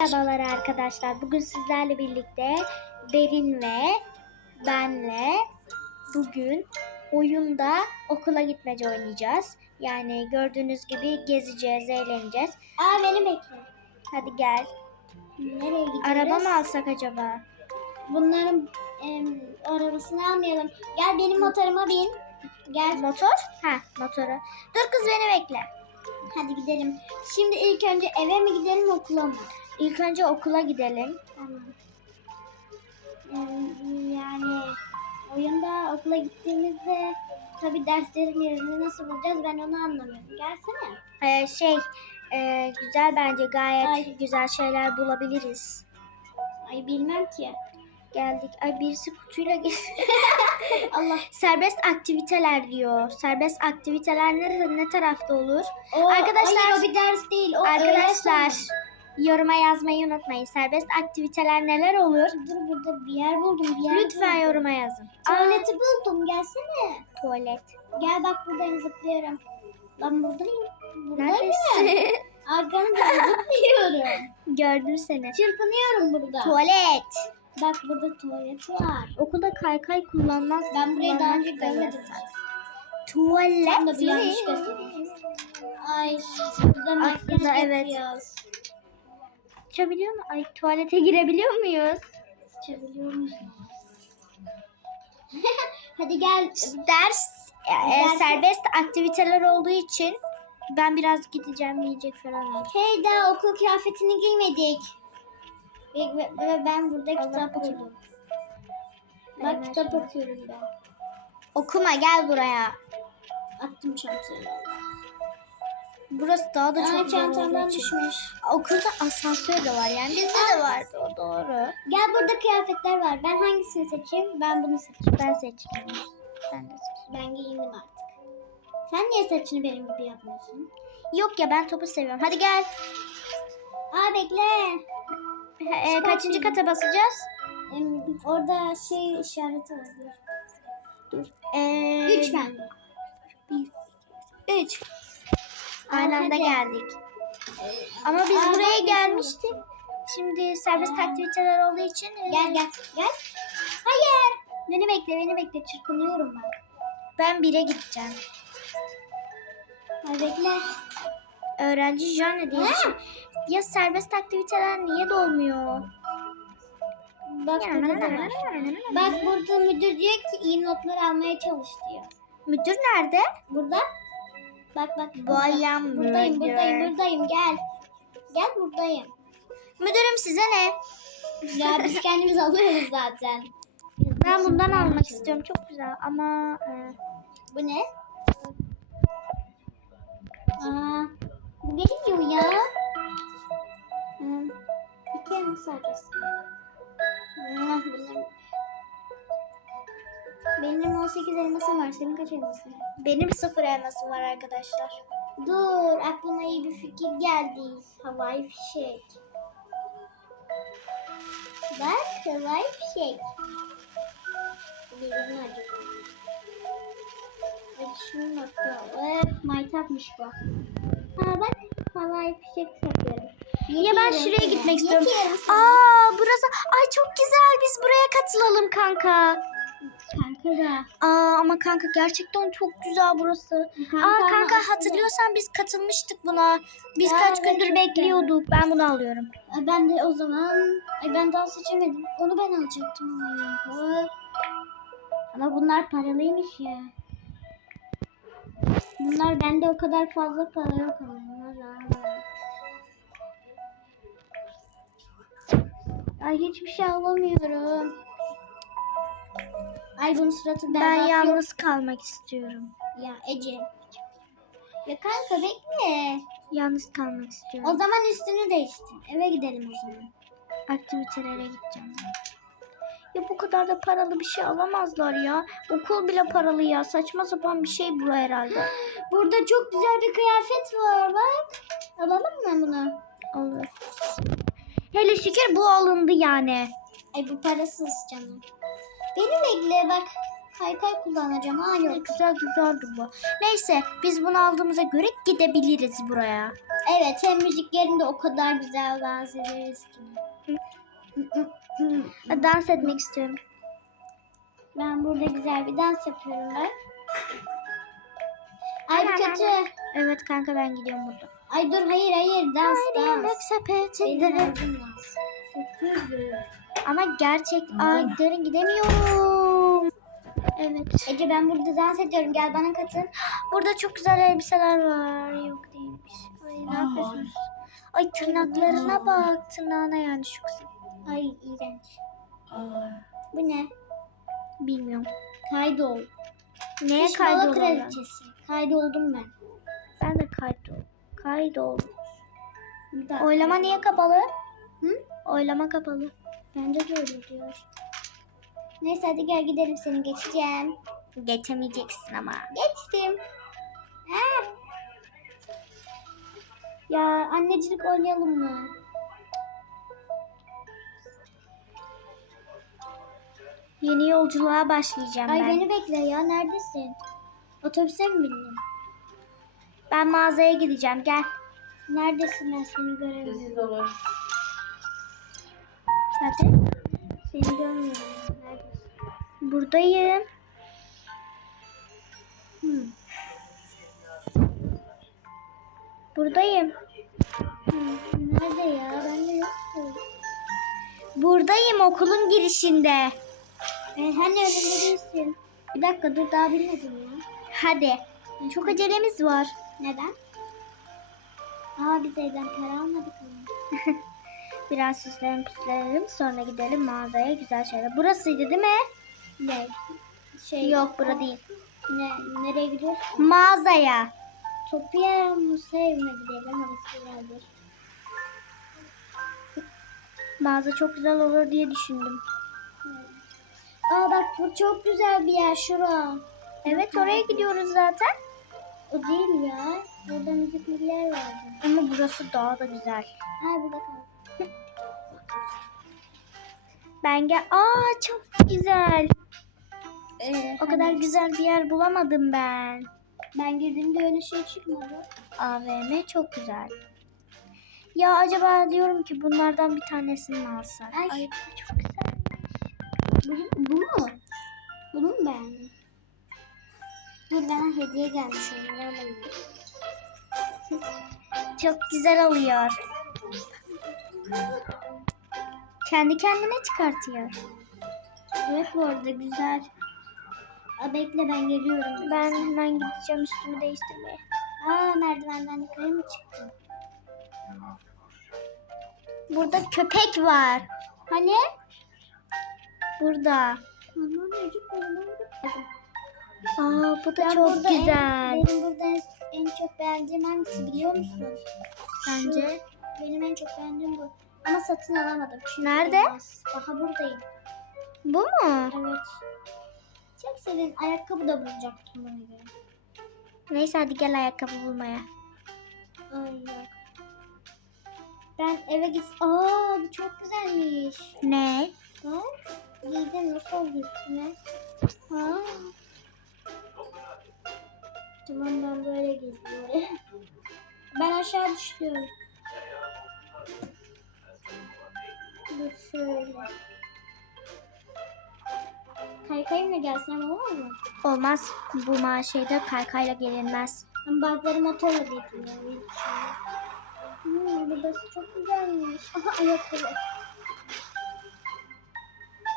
Merhabalar arkadaşlar. Bugün sizlerle birlikte Berin ve benle bugün oyunda okula gitmece oynayacağız. Yani gördüğünüz gibi gezeceğiz, eğleneceğiz. Aa beni bekle. Hadi gel. Nereye gidiyoruz? Araba mı alsak acaba? Bunların em, arabasını almayalım. Gel benim motoruma bin. Gel. Motor? Ha, motoru. Dur kız beni bekle. Hadi gidelim. Şimdi ilk önce eve mi gidelim okula mı? İlk önce okula gidelim. Tamam. Em, yani oyunda okula gittiğimizde tabi derslerin yerini nasıl bulacağız ben onu anlamıyorum. Gelsene. Ee, şey, e, güzel bence gayet Ay. güzel şeyler bulabiliriz. Ay bilmem ki. Geldik. Ay birisi kutuyla gel. Allah. Serbest aktiviteler diyor. Serbest aktiviteler ne, ne tarafta olur? O, Arkadaşlar- hayır, o bir ders değil. O Arkadaşlar sonu. Yoruma yazmayı unutmayın. Serbest aktiviteler neler olur? Dur burada bir yer buldum. Bir yer Lütfen buldum. yoruma yazın. Tuvaleti buldum gelsene. Tuvalet. Gel bak buradayım zıplıyorum. Lan buradayım. Buradayım. Neredesin? Arkanı da zıplıyorum. Gördüm seni. Çırpınıyorum burada. Tuvalet. bak burada tuvalet var. Okulda kaykay kullanmaz. Ben burayı daha önce görmedim. Tuvalet Tam da bir yanlış mi? göstereyim. Ay makyaj Aslında evet. yapıyoruz. Açabiliyor mu? Ay tuvalete girebiliyor muyuz? Çeviriyor musun? Hadi gel. Ders e, Ders- serbest aktiviteler olduğu için ben biraz gideceğim yiyecek falan alacağım. Hey daha okul kıyafetini giymedik. Ve, ve- ve ben burada Allah kitap. Ben Bak kitap okuyorum ben. Okuma gel buraya. Attım çantayı. Burası daha da çok çantamdan düşmüş. Okulda asansör de var yani bizde de vardı o doğru. Gel burada kıyafetler var. Ben hangisini seçeyim? Ben bunu seçeyim. Ben seçtim. Ben de seçtim. Ben giyindim artık. Sen niye saçını benim gibi yapmıyorsun? Yok ya ben topu seviyorum. Hadi gel. Aa bekle. E, kaçıncı kata basacağız? Em, orada şey işareti var. Dur. E, Üç bende. Bir. Üç. Aynı anda geldik. Ama biz Aa, buraya bak, gelmiştik. Şimdi serbest aktiviteler olduğu için e, Gel gel gel. Hayır. Beni bekle beni bekle. Çırpınıyorum ben. ben bire gideceğim. Ay bekle. Öğrenci Jane diye bir şey. Ya serbest aktiviteler niye dolmuyor? Bak burada da var. Bak burada müdür diyor ki iyi notlar almaya çalış diyor. Müdür nerede? Burada. Bak bak. Burada. Buradayım müdür. buradayım buradayım gel. Gel buradayım. Müdürüm size ne? Ya biz kendimiz alıyoruz zaten. Ben bundan almak istiyorum. Çok güzel ama e, Bu ne? Aa, bu geçmiyor ya. Hmm, kere nasıl alacağız? Hmm, Benim 18 elmasım var. Senin kaç elmasın benim sıfır elmasım var arkadaşlar. Dur, aklıma iyi bir fikir geldi. Havai fişek. Bak, havai fişek. Birini acaba. Hadi şunu nasıl? Evet, maytapmış bu. Ha bak, havai fişek satıyorum. Ya ben şuraya gitmek istiyorum. Aa burası ay çok güzel. Biz buraya katılalım kanka. Kanka da. Aa ama kanka gerçekten çok güzel burası. Kanka Aa kanka hatırlıyorsan biz katılmıştık buna. Biz Ya, kaç gündür bekliyorduk. Ben bunu alıyorum. Ay, Ben de o zaman ay ben daha seçemedim. Onu ben alacaktım. Ama bunlar paralıymış ya. Bunlar bende o kadar fazla para yok ama. Ay hiçbir şey alamıyorum. Ay bunun suratı Ben berbat yok. yalnız kalmak istiyorum. Ya Ece. Ya kanka bekle. Yalnız kalmak O istiyorum. zaman üstünü değiştir. Eve gidelim o zaman. Aktivitelere gideceğim. Ya bu kadar da paralı bir şey alamazlar ya. Okul bile paralı ya. Saçma sapan bir şey bu herhalde. Burada çok güzel bir kıyafet var bak. Alalım mı bunu? Olur. Hele şükür bu alındı yani. Ay bu parasız canım. Beni bekle bak. Kaykay kullanacağım. Ha yok. Güzel güzeldi bu. Neyse biz bunu aldığımıza göre gidebiliriz buraya. Evet hem müziklerinde o kadar güzel dans ederiz ki. Dans etmek istiyorum. Ben burada güzel bir dans yapıyorum ben. Ay bu kötü. Evet kanka ben gidiyorum burada. Ay dur hayır hayır dans Yemek dans. Benim sepetinde. ağzım dans. Kötüydü. Ama gerçek ay derin gidemiyorum. Evet. Ece ben burada dans ediyorum gel bana katıl. Burada çok güzel elbiseler var. Yok değilmiş. Ay ne yapıyorsunuz? Ay tırnaklarına bak. Tırnağına yani şu kızın. Ay iğrenç. Bu ne? Bilmiyorum. Kaydol. Neye kaydoldum? kraliçesi. Kaydoldum ben. Ben de kaydol. Kaydol. Dakika. Oylama niye kapalı? Hı? Oylama kapalı. Bence de öyle diyor. Neyse hadi gel gidelim seni geçeceğim. Geçemeyeceksin ama. Geçtim. Ah. Ya annecilik oynayalım mı? Yeni yolculuğa başlayacağım Ay ben. beni bekle ya neredesin? Otobüse mi bindin? Ben mağazaya gideceğim. Gel. Neredesin ben seni göremiyorum. Zaten Seni görmüyorum. Neredesin? buradayım. Hmm. Buradayım. Hmm. Nerede ya? Ben de yoksun. Buradayım okulun girişinde. E, hani değilsin. Bir dakika dur daha bilmedim ya. Hadi. Çok acelemiz var. Neden? Aa biz evden para almadık ama. Biraz süslerim püslerim sonra gidelim mağazaya güzel şeyler. Burasıydı değil mi? Ne? Şey, Yok bura değil. Ne, nereye gidiyorsun? Mağazaya. Topya Musa'ya mı gidelim? Orası güzeldir. Mağaza çok güzel olur diye düşündüm. Aa bak bu çok güzel bir yer şura. Evet oraya gidiyoruz zaten. O değil ya. Burada müzikli bir yer vardı. Ama burası daha da güzel. Aa burada kal. Ben gel. Aa çok güzel. Ee, O kadar güzel bir yer bulamadım ben. ben girdiğimde öyle şey çıkmadı. AVM çok güzel. Ya acaba diyorum ki bunlardan bir tanesini mi alsak? Ay. Ay bu çok güzel. Bu, bu mu? Bunu mu beğendin? Dur bana hediye gelmiş. Çok güzel oluyor. Kendi kendine çıkartıyor. Evet bu arada güzel. Aa, bekle ben geliyorum. Ben hemen gideceğim üstümü değiştirmeye. Aa merdivenden yukarı mı çıktın? Burada köpek var. Hani? Burada. Aa bu da Ben çok burada en- güzel. benim burada en, en çok beğendiğim hangisi biliyor musun? Sence? Şu, benim en çok beğendiğim bu. Ama satın alamadım. Çünkü Nerede? olmaz. Aha buradayım. Bu mu? Evet. Çok senin ayakkabı da bulacaktım bana göre. Neyse hadi gel ayakkabı bulmaya. Ay yok. Ben eve git. Aa bu çok güzelmiş. Ne? Bak. Giydim nasıl oldu üstüne? Ha. Tamam ben böyle giydim. ben aşağı düştüm. Dur şöyle. Kaykayımla gelsem olur mu? Olmaz. Bu ma şeyde kaykayla gelinmez. Ama bazıları motorla da gidiyor. Hmm, burası çok güzelmiş. Aha ayakkabı.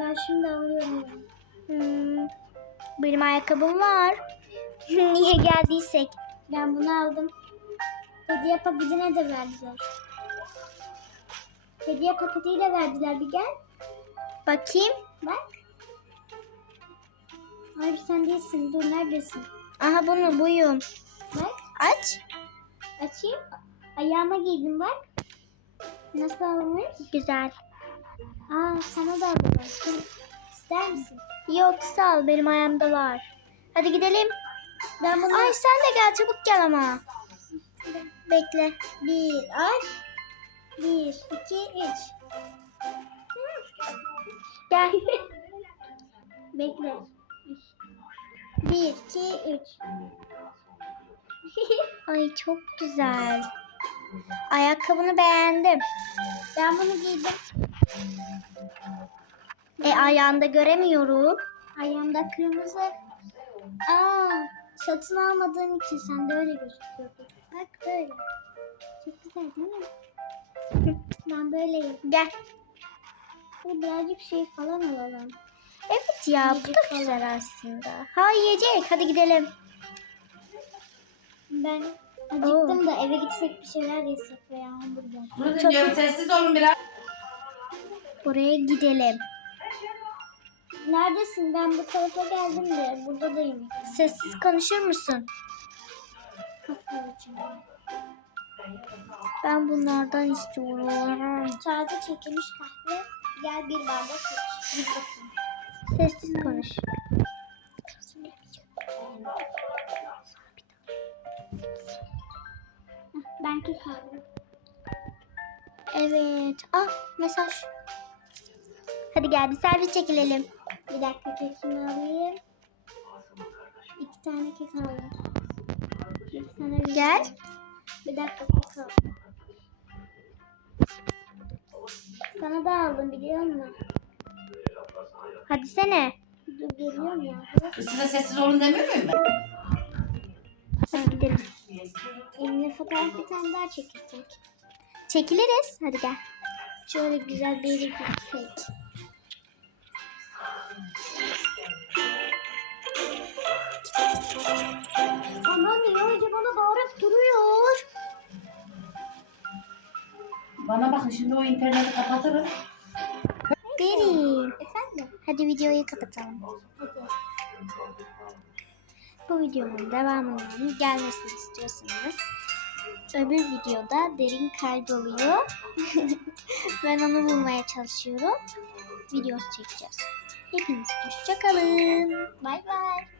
Ben şimdi alıyorum. Hmm, benim ayakkabım var. Niye geldiysek. Ben bunu aldım. Hediye paketine de verdiler. Hediye paketiyle verdiler bir gel. Bakayım. Bak. Hayır sen değilsin. Dur neredesin? Aha bunu buyum. Bak. Aç. Açayım. Ayağıma giydim bak. Nasıl olmuş? Güzel. Aa sana da. Dur. İster misin? Yok sağ ol benim ayağımda var. Hadi gidelim. Ben bunu Ay sen de gel çabuk gel ama. Bekle. bir aç. Bir, iki, üç. Gel. Bekle. Bir, iki, üç. Ay çok güzel. Ayakkabını beğendim. Ben bunu giydim. E ayağında göremiyorum. Ayağımda kırmızı. Aa, satın almadığım için sen de öyle gözüküyordu. Bak böyle. Çok güzel değil mi? Ben böyleyim. Gel. Böyle birazcık şey falan alalım. Evet ya bu Yiyecek da falan. güzel aslında. Ha yiyecek hadi gidelim. Ben acıktım da eve gitsek bir şeyler yesek veya hamburger. Bunu dinliyorum. Sessiz olun biraz. Buraya gidelim. Neredesin? Ben bu tarafa geldim de burada da yemek. Sessiz konuşur musun? Kafe için. Ben bunlardan istiyorum. Taze çekilmiş kahve. Gel bir bardak iç. Sessiz konuş. Kek aldım. Evet. Ah mesaj. Hadi gel bir servis çekilelim. Bir dakika kekimi alayım. İki tane kek aldım. Bir tane bir Gel. Bir dakika aldım. Sana da aldım biliyor musun? Hadi sene. Dur geliyorum ya. Kız Size sessiz olun demiyor muyum ben? Hadi gidelim. Fotoğraf bir tane daha çekilsek. Çekiliriz. Hadi gel. Şöyle güzel bir yere gitsek. Aman ya hoca bana bağırıp duruyor. Bana bakın şimdi o interneti kapatırım. Derin. Efendim? Hadi videoyu kapatalım. Bu videonun devamının gelmesini istiyorsanız öbür videoda derin kayboluyor. ben onu bulmaya çalışıyorum. Videosu çekeceğiz. Hepiniz hoşçakalın. Bay bay.